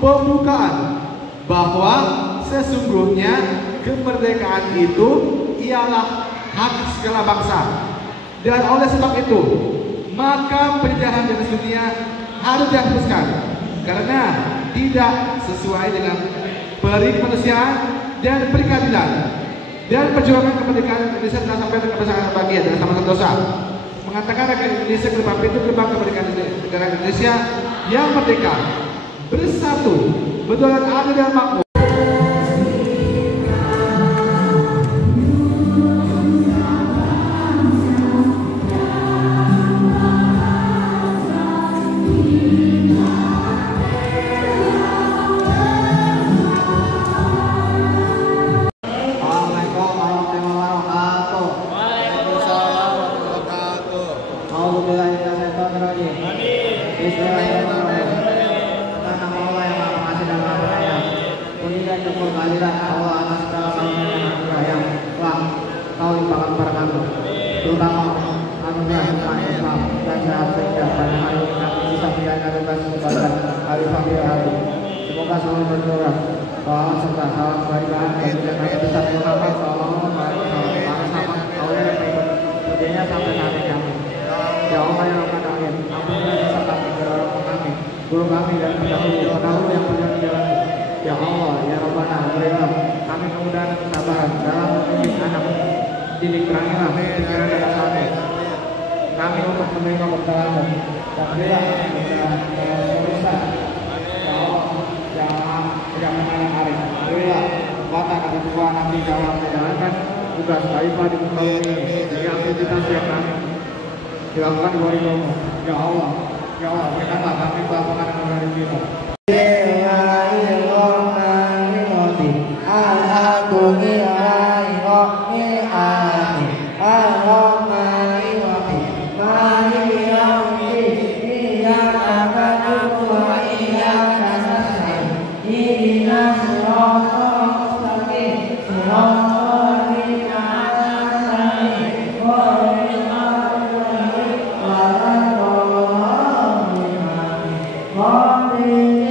Pembukaan bahwa sesungguhnya kemerdekaan itu ialah hak segala bangsa, dan oleh sebab itu maka penjajahan dari dunia harus dihapuskan karena tidak sesuai dengan peri kemanusiaan dan perikeadilan, dan perjuangan kemerdekaan Indonesia telah sampai ke pasangan bahagia dan sama sentosa mengatakan rakyat Indonesia ke depan pintu gerbang kemerdekaan negara Indonesia yang merdeka, bersatu, berdaulat adil dan makmur. Semoga selalu berdoa bahwa serta salam kebaikan dan Nabi besar Muhammad sallallahu alaihi wasallam oleh kerjanya sampai saat ini. Ya Allah yang Maha Amin, ampunilah dosa kami, dosa kami, guru kami dan pendahulu yang sudah di jalanmu. Ya Allah, ya Rabbana, berilah kami kemudahan dan kesabaran dalam mendidik anak, didik terangilah pikiran dan kami. Kami untuk menerima berkalamu dan berilah kemudahan dan urusan. Yang memandang hari, berilah kekuatan agar semua nanti dalam menjalankan tugas khalifah di muka bumi ini, sehingga aktivitas yang kami dilakukan di luar ilmu. Ya Allah, berikanlah kami kelapangan dan rezekimu. Amen.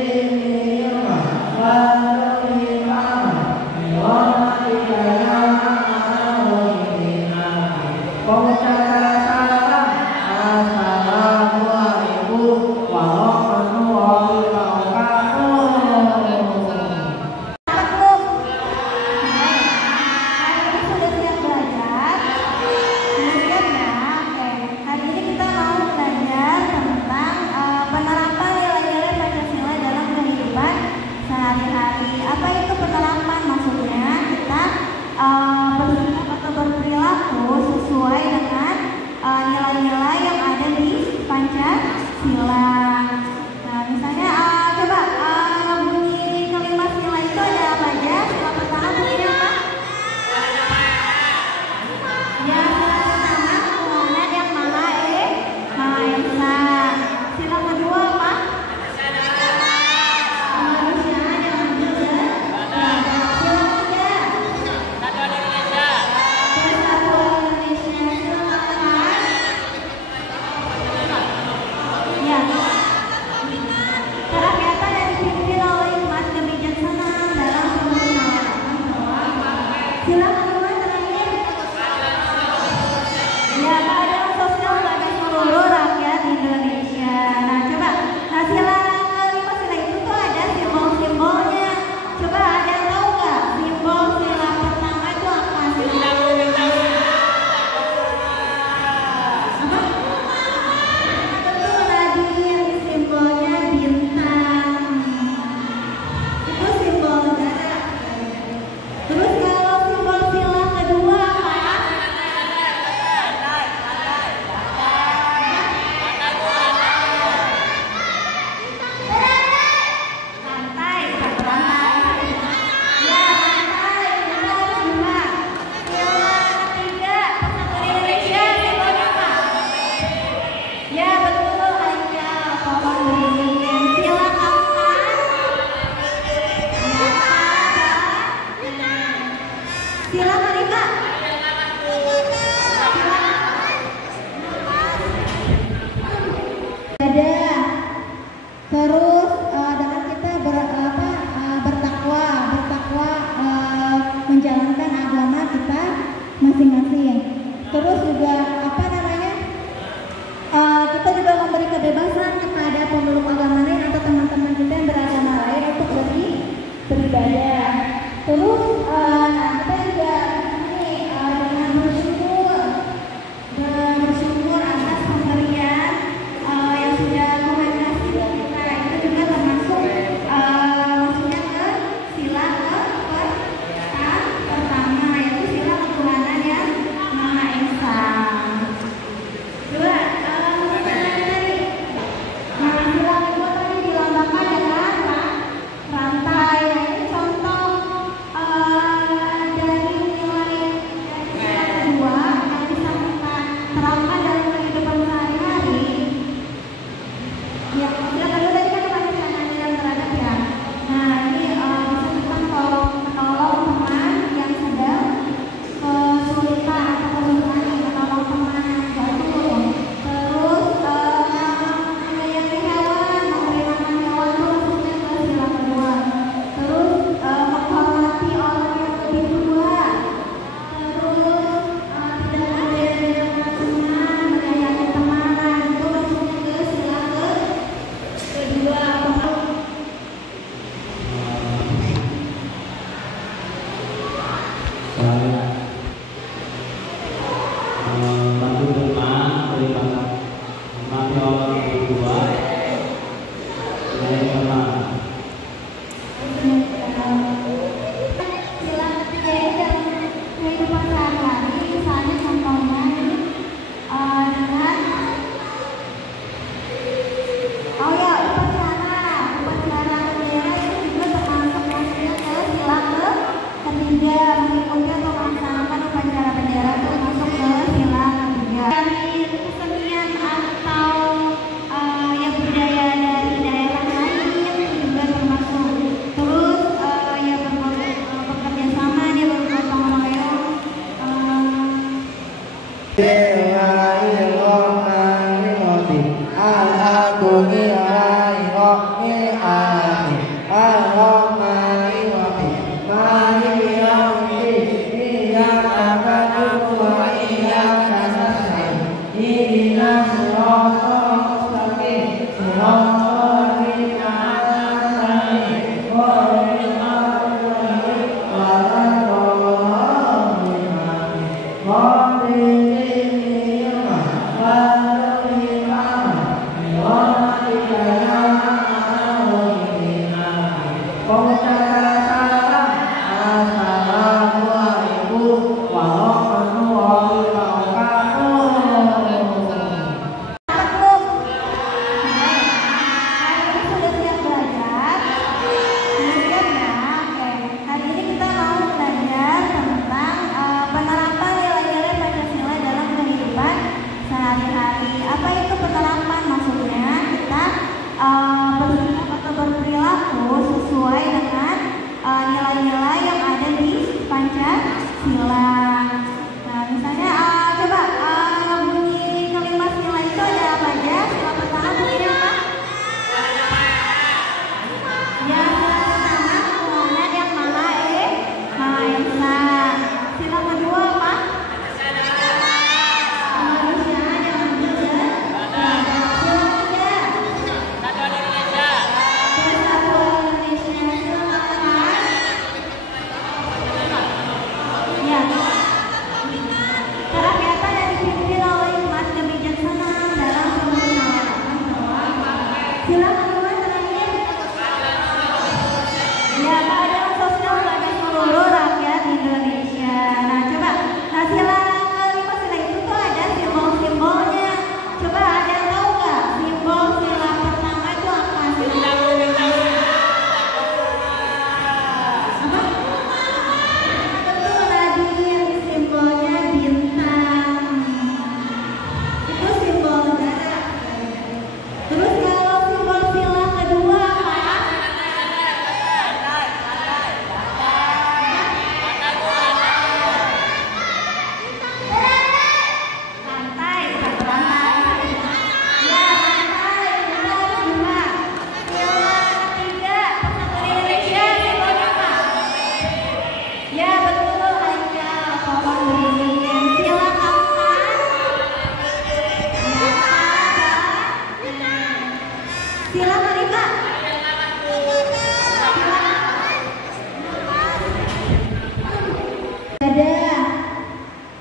Kak? Ada. Terus dengan kita bertakwa menjalankan agama kita masing-masing. Terus juga kita juga memberi kebebasan kepada pemeluk agama lain atau teman-teman kita yang beragama lain untuk beribadah. Terus kita juga dengan bersyukur atas pemberian yang sudah Tuhan kasih buat kita. Itu juga termasuk maksudnya ke sila pertama, yaitu sila ketuhanan yang Maha Esa. Dua, sila kedua tadi dilambangkan dengan rantai. Ini contoh dari nilai sila kedua yang bisa kita terapkan dalam kehidupan sehari-hari. Ya, sila kedua tadi kan kemanusiaan yang terhadap ya. Nah, ini bisa kita menolong teman yang sedang kesulitan atau kesulitan, menolong teman yang jatuh. Terus menyayangi hewan, memberi makan hewan itu maksudnya ke sila kedua. Terus menghormati orang yang lebih tua. Terus tidak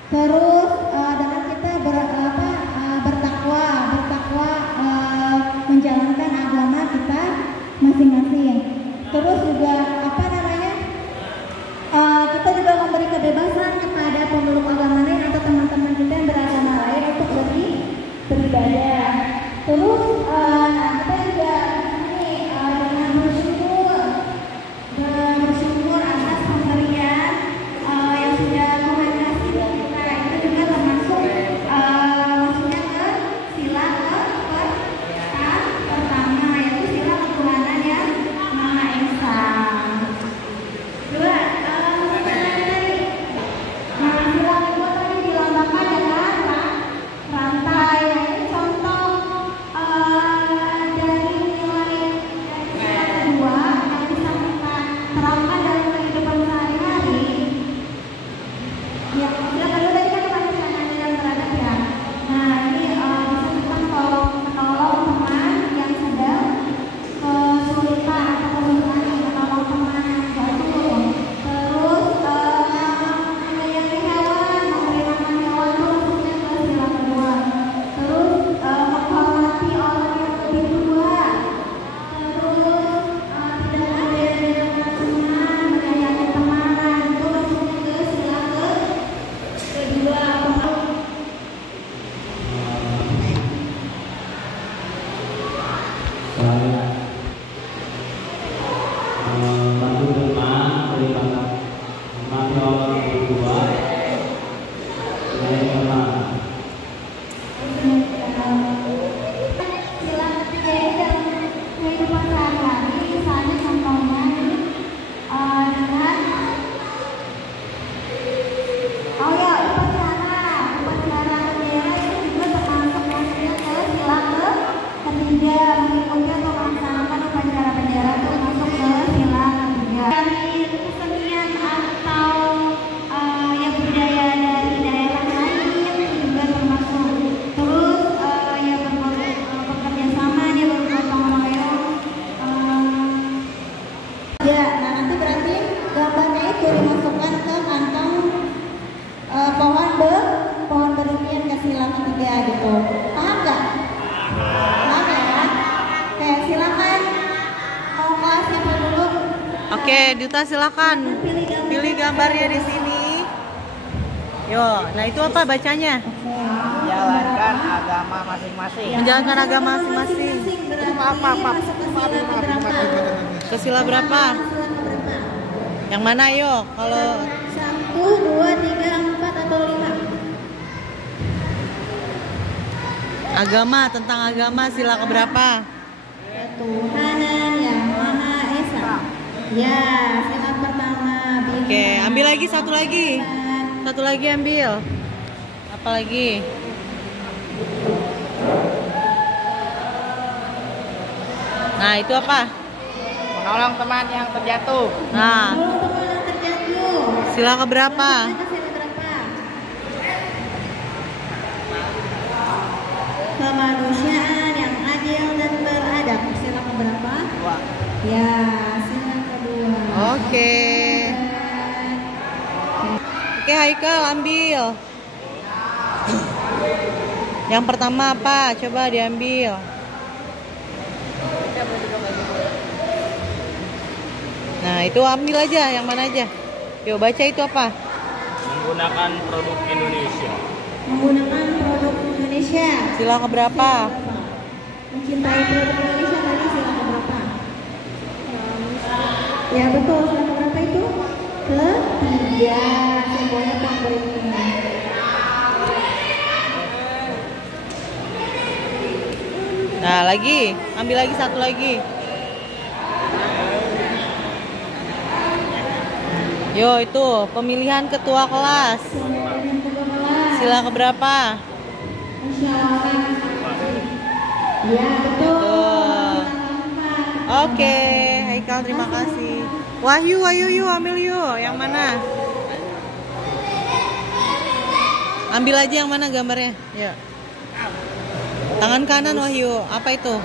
Terus dengan kita bertakwa menjalankan agama kita masing-masing. Terus juga kita juga memberi kebebasan kepada pemeluk agama lain atau teman-teman kita yang beragama lain untuk beribadah. Terus kita juga dengan bersyukur atas pemberian yang sudah Tuhan kasih buat kita. Itu juga termasuk maksudnya ke sila pertama, yaitu sila ketuhanan yang Maha Esa. Dua, sila kedua tadi dilambangkan dengan rantai. Ini contoh dari nilai sila kedua yang bisa kita terapkan dalam kehidupan sehari-hari. Ya, sila kedua tadi kan kemanusiaan yang terhadap ya. Nah, ini bisa kita menolong teman yang sedang kesulitan atau kesulitan, menolong teman yang jatuh. Terus menyayangi hewan, memberi makan hewan itu maksudnya ke sila kedua. Terus menghormati orang yang lebih tua. Terus tidak membeda-bedakan teman, menyayangi temanan itu maksudnya ke sila kedua. Bantu teman, beri makan orang berdua, dari teman. Sila ketiga ini dalam kehidupan sehari-hari, misalnya contohnya dengan upacara bendera itu juga termasuk maksudnya ke sila ketiga, mengikuti atau melaksanakan upacara bendera itu masuk ke sila ketiga. Dari kesenian atau yang budaya dari daerah lain juga termasuk. Terus yang bekerja sama, dia bergotong royong. Ya, nah nanti berarti gambarnya itu dimasukkan ke kantong pohon berimpian ke sila ketiga gitu. Paham nggak? Paham ya? Oke, silakan. Mau kelas siapa dulu? Oke, Duta silakan. Pilih gambarnya di sini. Yo, nah itu apa bacanya? Jalankan agama masing-masing. Menjalankan agama masing-masing. Ke sila berapa? Yang mana yo? Kalau 1, 2, 3, 4 atau 5? agama, tentang agama sila keberapa? Ketuhanan yang Maha Esa. Ya, sila pertama. Oke, ambil lagi satu lagi. Satu lagi ambil. Apa lagi? Nah, itu apa? Menolong teman yang terjatuh. Nah, Menolong teman yang terjatuh. sila keberapa? Kemanusiaan yang adil dan beradab. Sila keberapa? 2. Ya, sila kedua. Oke. Oke, Haikal ambil. Yang pertama apa? Coba diambil. Nah, itu ambil aja, yang mana aja. Yuk, baca itu apa? Menggunakan produk Indonesia. Menggunakan produk Indonesia. Sila keberapa? Mencintai produk Indonesia tadi sila keberapa? Ya betul, sila keberapa itu? Ketiga. Simbolnya pohon beringin. Nah, lagi. Ambil lagi satu lagi. Yo, itu pemilihan ketua kelas. Sila keberapa? Ya betul. Betul. Oke, Haikal terima kasih. Wahyu, yuk ambil yuk. Yang mana? Ambil aja yang mana gambarnya. Yuk. Tangan kanan Wahyu. Apa itu?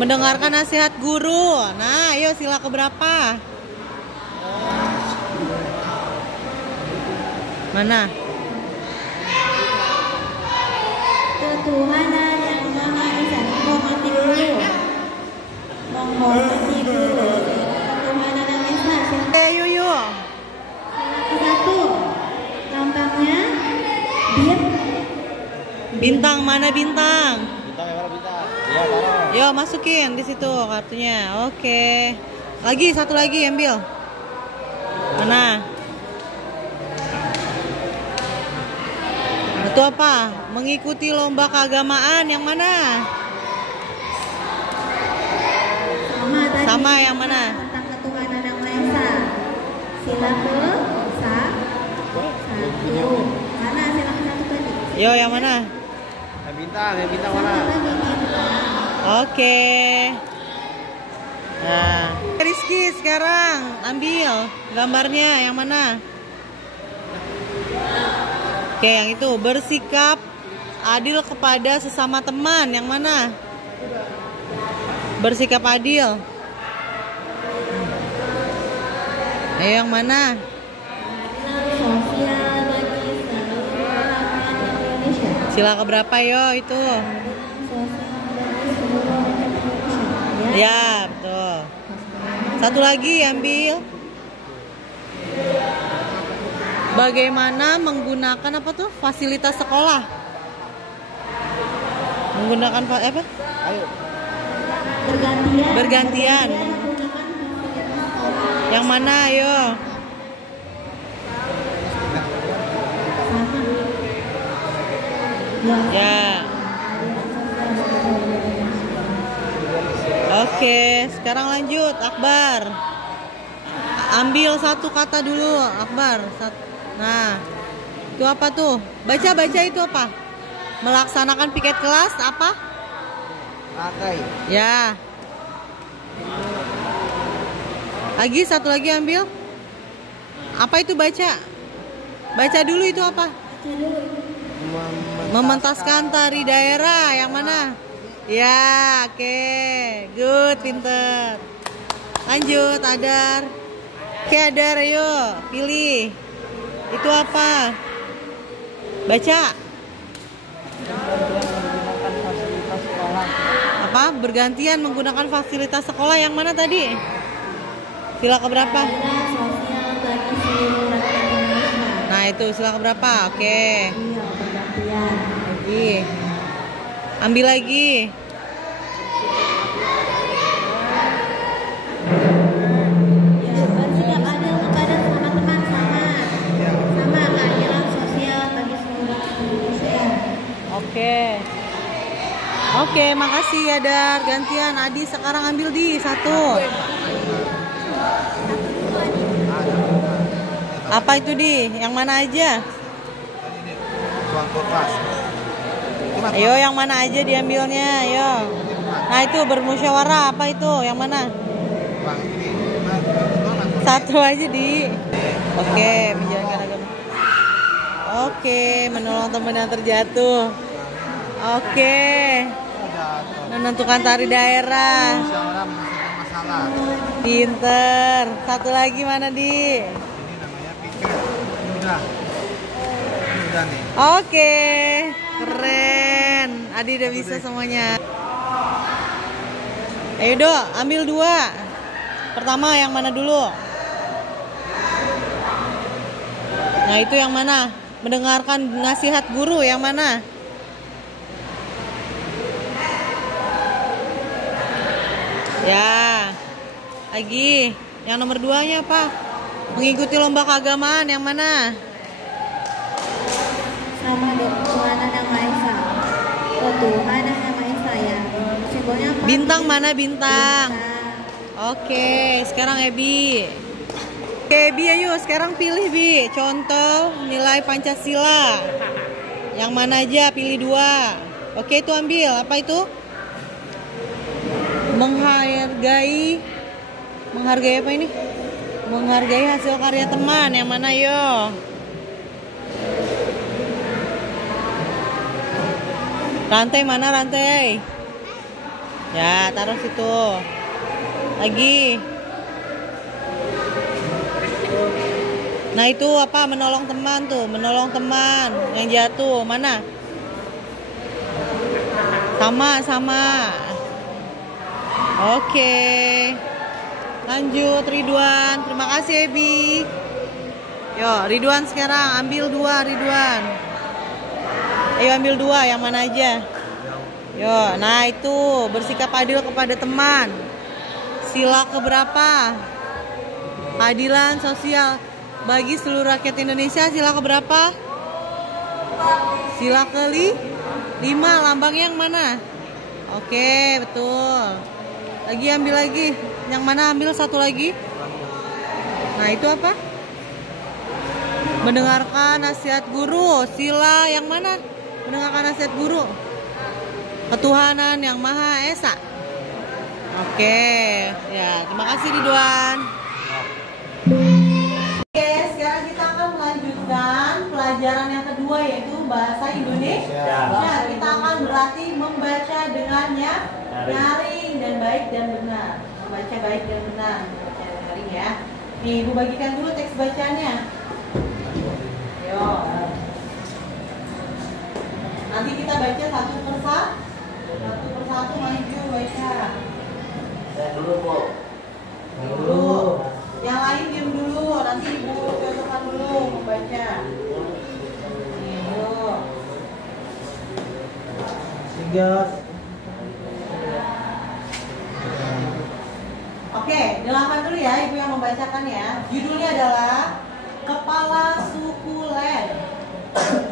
Mendengarkan nasihat guru. Nah, ayo sila keberapa? Mana? ketuhanan yang Maha Esa. Menghormati guru. Menghormati guru. Ketuhanan yang Esa. Yuyu. Satu. Lambangnya bir. Bintang mana bintang? Bintang yang mana bintang? Iya, taruh. Yo masukin di situ kartunya. Oke. Lagi satu lagi ambil. Mana? Itu apa? Mengikuti lomba keagamaan yang mana? Sama tadi. Sama yang mana? Tentang ketuhanan yang Maha Esa. Sila ke satu. Mana sila ke satu tadi? Yo yang mana? Yang bintang mana? Satu tadi bintang. Oke. Nah, Rizky sekarang ambil gambarnya yang mana? Oke, yang itu bersikap adil kepada sesama teman yang mana? Bersikap adil. Ayo yang mana? Sosial bagi seluruh rakyat Indonesia. Sila keberapa yo itu? Sosial bagi seluruh rakyat Indonesia. Ya, betul. Satu lagi ambil. Bagaimana menggunakan apa tuh fasilitas sekolah? Menggunakan apa? Ayo. Bergantian. Menggunakan fasilitas sekolah. Yang mana ayo? Ya. Oke, sekarang lanjut Akbar. Ambil satu kata dulu Akbar. Nah, itu apa tuh? Baca itu apa? Melaksanakan piket kelas apa? Pakai. Ya. Lagi satu lagi ambil. Apa itu baca? Baca dulu itu apa? Mementaskan tari daerah yang mana? Ya, oke. Good, pinter. Lanjut, Adar. Oke, Adar, ayo pilih. Itu apa? Baca. Menggunakan fasilitas sekolah. Apa? Bergantian menggunakan fasilitas sekolah yang mana tadi? Sila keberapa? Sosial bagi seluruh rakyat Indonesia. Nah, itu sila keberapa? Oke. Iya, bergantian. Lagi. Ambil lagi. Ya, bersikap adil kepada sesama teman. Sama keadilan sosial bagi seluruh rakyat Indonesia. Oke, makasih ya Dar. Gantian Adi sekarang ambil di satu. Apa itu di? Yang mana aja? Ayo yang mana aja diambilnya, ayo. Nah itu bermusyawarah apa itu? Yang mana? Satu aja di. Oke, menjalankan agama. Oke, menolong teman yang terjatuh. Oke, menentukan tari daerah. Musyawarah menyelesaikan masalah. Pinter. Satu lagi mana di? Ini namanya piket. Udah. Udah nih. Oke, keren. Adi udah bisa semuanya. Ayo Do, ambil dua. Pertama yang mana dulu? Nah itu yang mana? Mendengarkan nasihat guru yang mana? Ya. Lagi. Yang nomor 2-nya apa? Mengikuti lomba keagamaan yang mana? Sama ketuhanan yang Maha Esa. Ketuhanan yang Maha Esa ya. Simbolnya apa? Bintang mana bintang? Oke, sekarang Ebi. Oke, Ebi ayo sekarang pilih Bi. Contoh nilai Pancasila. Yang mana aja pilih 2. Oke, itu ambil. Apa itu? Menghargai apa ini? Menghargai hasil karya teman. Yang mana yo? Rantai mana rantai? Ya, taruh situ. Lagi. Nah, itu apa? Menolong teman tuh, menolong teman yang jatuh. Mana? Sama. Oke. Lanjut Ridwan. Terima kasih Ebi. Yo, Ridwan sekarang ambil 2 Ridwan. Ayo ambil 2 yang mana aja. Yo, nah itu bersikap adil kepada teman. Sila keberapa? Keadilan sosial bagi seluruh rakyat Indonesia. Sila keberapa? Sila ke-5. Lambangnya yang mana? Oke, betul. Lagi ambil lagi. Yang mana ambil satu lagi? Nah, itu apa? Mendengarkan nasihat guru. Sila yang mana? Mendengarkan nasihat guru. Ketuhanan yang Maha Esa. Oke, ya terima kasih Ridwan. Oke, sekarang kita akan melanjutkan pelajaran yang kedua yaitu bahasa Indonesia. Nah, kita akan berlatih membaca dengannya nyaring dan baik dan benar. Membaca baik dan benar, membaca dan nyaring ya. Nih, Ibu bagikan dulu teks bacanya. Yo. Nanti kita baca satu persatu maju baca. Dulu, Bu. Dulu. Yang lain diam dulu, nanti Ibu contohkan dulu membaca. Yuk. 3. Oke, dengarkan dulu ya Ibu yang membacakan ya. Judulnya adalah Kepala Sukulen.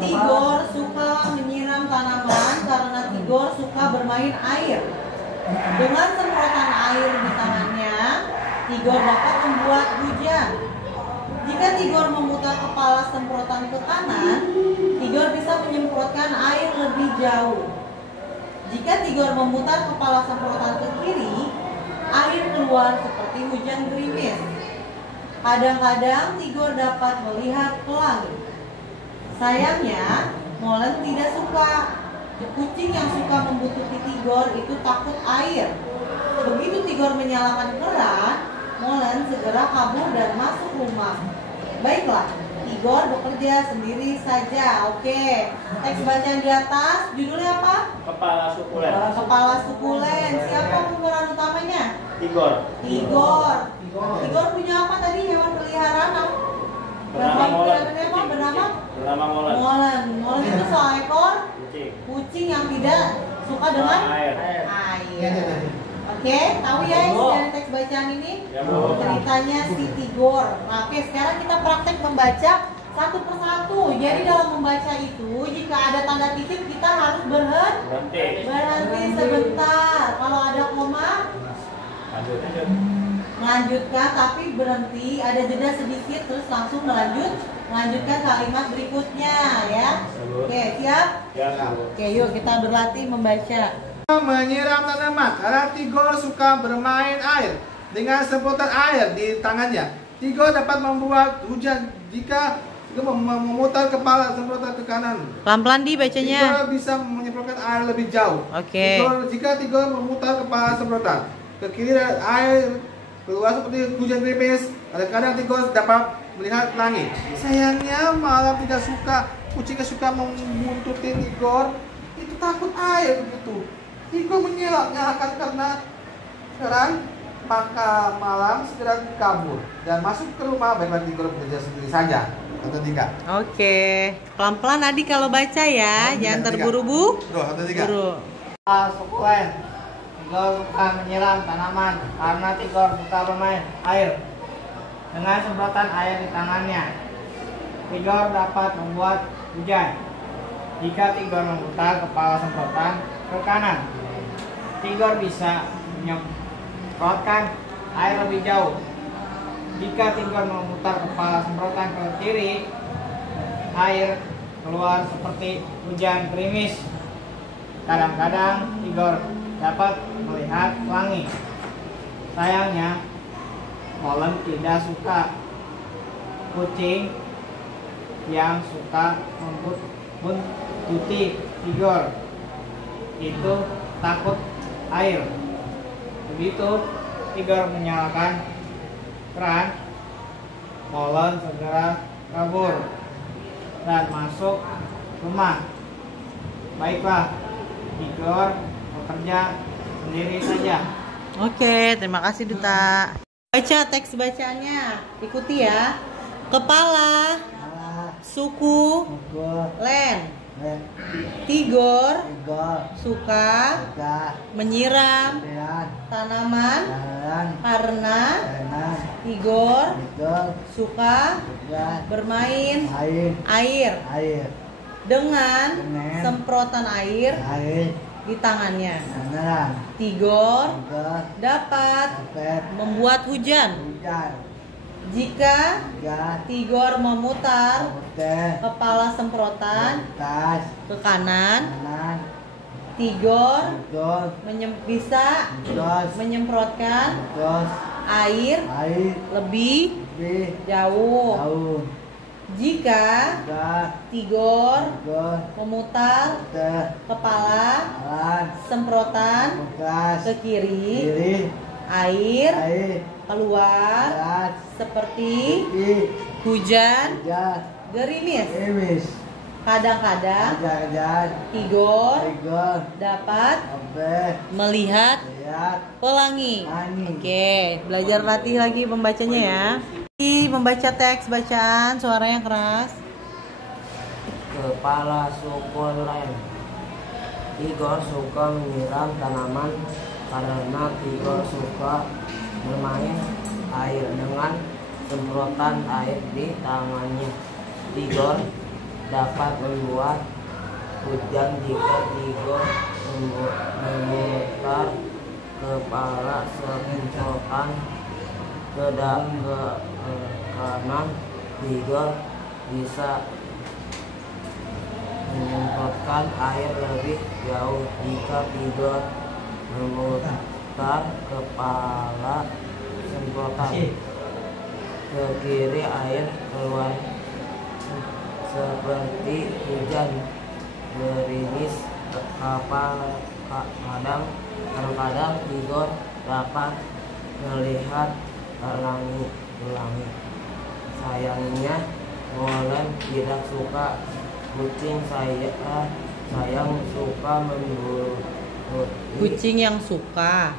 Tigor suka menyiram tanaman karena Tigor suka bermain air. Dengan semprotan air di tangannya, Tigor dapat membuat hujan. Jika Tigor memutar kepala semprotan ke kanan, Tigor bisa menyemprotkan air lebih jauh. Jika Tigor memutar kepala semprotan ke kiri, air keluar seperti hujan gerimis. Kadang-kadang Tigor dapat melihat pelangi. Sayangnya, Molen tidak suka. Kucing yang suka membutuhkan Tigor itu takut air. Begitu Tigor menyalakan keran, Molen segera kabur dan masuk rumah. Baiklah, Tigor bekerja sendiri saja. Oke, teks bacaan di atas, judulnya apa? Kepala sukulen. Kepala sukulen. Siapa pemeran utamanya? Tigor. Tigor punya apa tadi? Hewan peliharaan apa? Bernama Molen. Bernama Molen. Molen itu seekor kucing yang tidak suka dengan air. Oke, tahu ya isi dari teks bacaan ini? Ceritanya si Tigor. Nah, oke, sekarang kita praktek membaca satu persatu. Jadi dalam membaca itu, jika ada tanda titik kita harus berhenti sebentar. Kalau ada koma, melanjutkan tapi berhenti, ada jeda sedikit terus langsung melanjutkan kalimat berikutnya ya. Oke, siap? Oke, yuk kita berlatih membaca. Menyiram tanaman karena Tigor suka bermain air. Dengan semprotan air di tangannya, Tigor dapat membuat hujan. Jika memutar kepala semprotan ke kanan, Pelan-pelan dibacanya. Tigor bisa menyemprotkan air lebih jauh. Oke. Jika Tigor memutar kepala semprotan ke kiri, air keluar seperti hujan gerimis. Kadang-kadang Tigor dapat melihat langit. Sayangnya malam tidak suka. Kucingnya suka membuntuti Tigor. Itu takut air begitu. Tigor menyalakan karena keran, maka malam segera kabur dan masuk ke rumah. Baiklah, Tigor bekerja sendiri saja. Satu tiga. Oke, pelan-pelan Adi kalau baca ya, jangan terburu-buru. Satu tiga. Sukulen. Tigor suka menyiram tanaman karena Tigor suka bermain air. Dengan semprotan air di tangannya, Tigor dapat membuat hujan. Jika Tigor memutar kepala semprotan ke kanan, Tigor bisa menyemprotkan air lebih jauh. Jika Tigor memutar kepala semprotan ke kiri, air keluar seperti hujan gerimis. Kadang-kadang Tigor dapat melihat pelangi. Sayangnya, Molen tidak suka. Kucing yang suka membuntuti Tigor itu takut air. Begitu Tigor menyalakan keran, Molen segera kabur dan masuk rumah. Baiklah, Tigor bekerja sendiri saja. Oke, terima kasih Duta. Baca teks bacaannya, ikuti ya. Kepala, suku, len, Tigor, suka, menyiram tanaman karena Tigor suka bermain air dengan semprotan air di tangannya. Tigor dapat membuat hujan jika Tigor memutar kepala semprotan ke kanan. Tigor bisa menyemprotkan air lebih jauh jika Tigor memutar kepala semprotan ke kiri. Air keluar seperti hujan gerimis. Kadang-kadang Tigor dapat melihat pelangi. Oke, belajar latih lagi membacanya ya. Membaca teks bacaan suara yang keras. Kepala suku len. Tigor suka menyiram tanaman karena Tigor suka bermain air dengan semprotan air di tangannya. Tigor dapat membuat hujan jika Tigor memutar kepala semprotan ke kanan. Tigor bisa menyemprotkan air lebih jauh jika Tigor memutar kepala semprotan ke kiri. Air keluar seperti hujan gerimis. Kadang-kadang Tigor dapat melihat pelangi. Sayangnya Molen tidak suka kucing. Sayang suka memburu. Kucing yang suka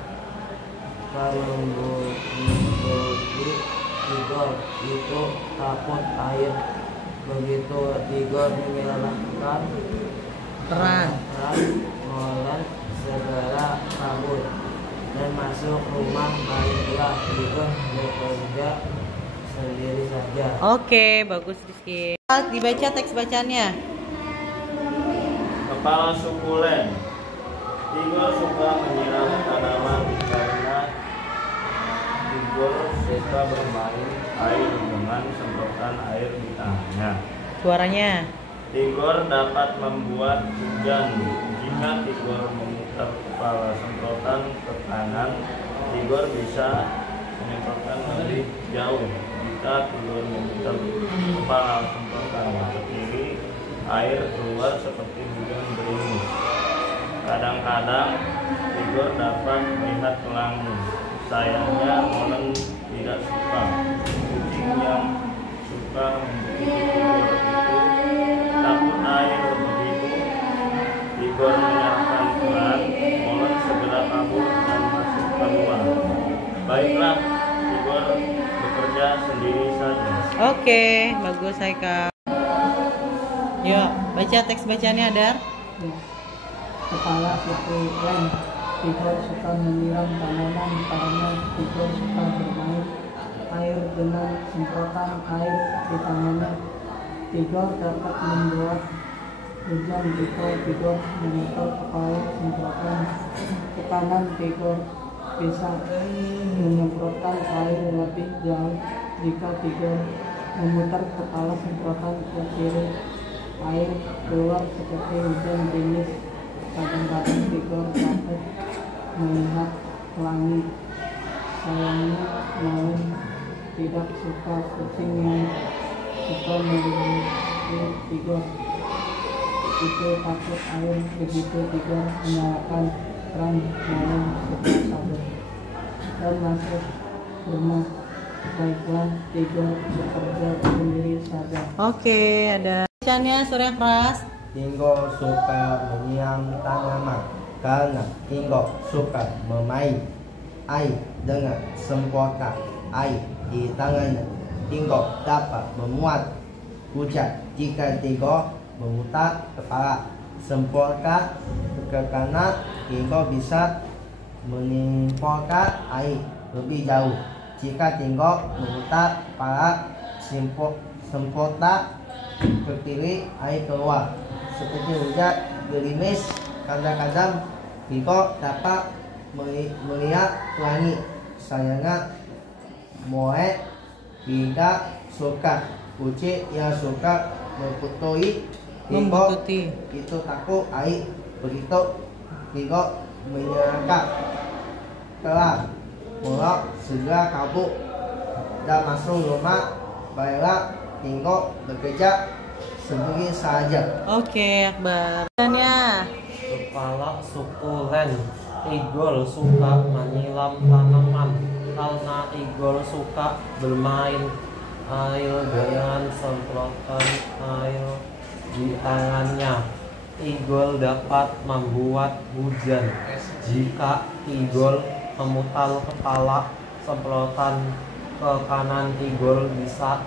memburu Tigor itu takut air. Begitu Tigor menyalahkan peran, Molen segera kabur dan masuk rumah. Baiklah, Tigor bekerja sendiri saja. Oke, bagus Rizky. Dibaca teks bacaannya. Kepala suku len. Tigor suka menyiram tanaman karena Tigor suka bermain air dengan semprotan air di tangannya. Suaranya. Tigor dapat membuat hujan jika Tigor memutar kepala semprotan ke kanan. Tigor bisa menyemprotkan lebih jauh jika Tigor memutar kepala semprotan ke kiri. Air keluar seperti hujan gerimis. Kadang-kadang Tigor dapat melihat pelangi. Sayangnya Molen tidak suka kucing yang suka membuat Tigor itu takut air. Begitu Tigor menyerahkan peran, Molen segera kabur dan masuk keluar. Baiklah, Tigor bekerja sendiri saja. Oke, bagus Haikal. Yuk, baca teks bacaannya Adar. Kepala suku len. Tigor suka menyiram tanaman karena Tigor suka bermain air dengan semprotan air di tangannya. Tigor dapat membuat hujan jika Tigor memutar kepala semprotan ke kanan. Tigor bisa menyemprotkan air lebih jauh jika Tigor memutar kepala semprotan ke kiri. Air keluar seperti hujan gerimis. Kadang-kadang Tigor dapat melihat pelangi. Sayangnya Molen tidak suka kucing yang suka melindungi Tigor itu takut air. Begitu Tigor menyalakan keran, Molen segera kabur dan masuk rumah. Baiklah, Tigor bekerja sendiri saja. Oke, ada bacaannya suara yang keras. Tigor suka menyiram tanaman karena Tigor suka bermain air dengan semprotan air di tangannya. Tigor dapat memuat hujan jika Tigor memutar kepala semprotan ke kanan. Tigor bisa menyemprotkan air lebih jauh. Jika Tigor memutar kepala semprotan ke kiri, air keluar seperti hujan gerimis. Kadang-kadang Tigor dapat melihat langit. Sayangnya Moe tidak suka. Kucing yang suka membutuhi Tigor itu takut air. Begitu Tigor menyerangkan telah Moe segera kabur dan masuk rumah. Baiklah, Tigor bekerja sendiri saja. Oke, Akbar. Dannya. Kepala sukulen. Tigor suka menyiram tanaman karena Tigor suka bermain air dengan semprotan air di tangannya. Tigor dapat membuat hujan jika Tigor memutar kepala semprotan ke kanan. Tigor bisa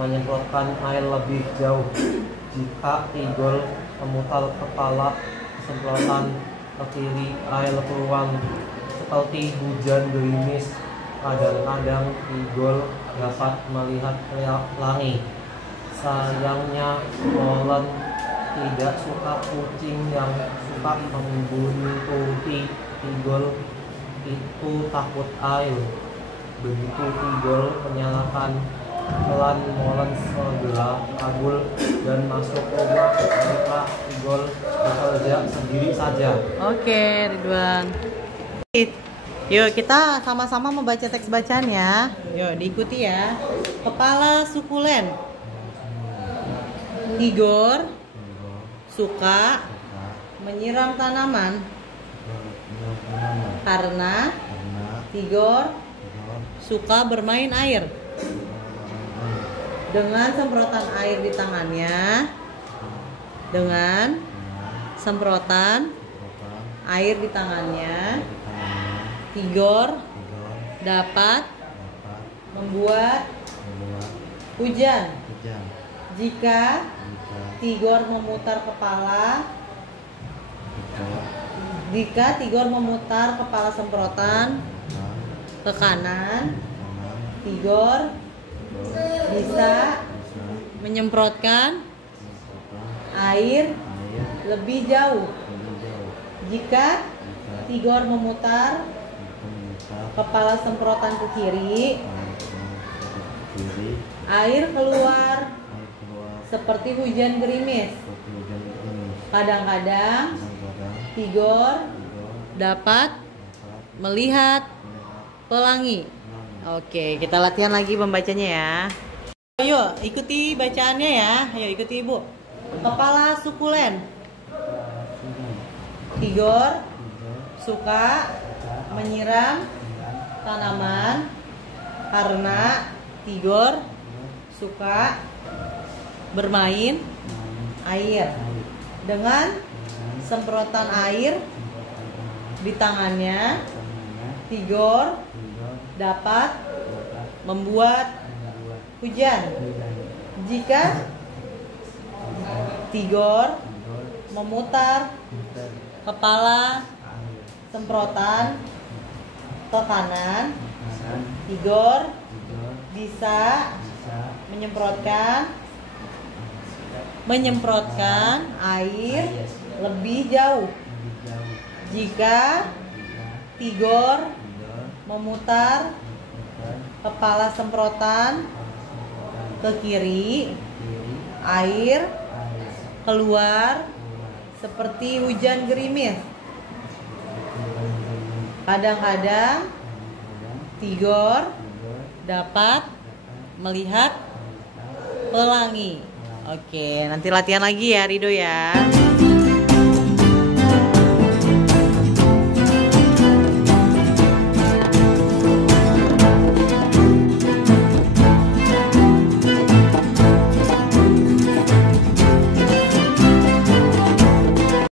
menyemprotkan air lebih jauh. Jika Tigor memutar kepala semprotan ke kiri, air keluar seperti hujan gerimis. Kadang-kadang Tigor dapat melihat langit. Sayangnya Molen tidak suka kucing yang suka membuntuti Tigor itu takut air. Begitu Tigor menyalakan pelan, Molen segera kabur dan masuk rumah. Mereka Tigor bekerja sendiri saja. Oke, Ridwan. Yuk, kita sama-sama membaca teks bacaannya. Yuk, diikuti ya. Kepala sukulen. Tigor suka menyiram tanaman karena Tigor suka bermain air. Dengan semprotan air di tangannya, dengan semprotan air di tangannya, Tigor dapat membuat hujan. Jika Tigor memutar kepala semprotan ke kanan, Tigor bisa menyemprotkan air lebih jauh. Jika Tigor memutar kepala semprotan ke kiri, air keluar seperti hujan gerimis. Kadang-kadang Tigor dapat melihat pelangi. Oke, kita latihan lagi membacanya ya. Ayo, ikuti bacaannya ya. Ayo, ikuti Ibu. Kepala sukulen. Tigor suka menyiram tanaman karena Tigor suka bermain air. Dengan semprotan air di tangannya, Tigor dapat membuat hujan. Jika Tigor memutar kepala semprotan ke kanan, Tigor bisa menyemprotkan air lebih jauh. Jika Tigor memutar kepala semprotan ke kiri, air keluar seperti hujan gerimis. Kadang-kadang Tigor dapat melihat pelangi. Oke, nanti latihan lagi ya Rido ya.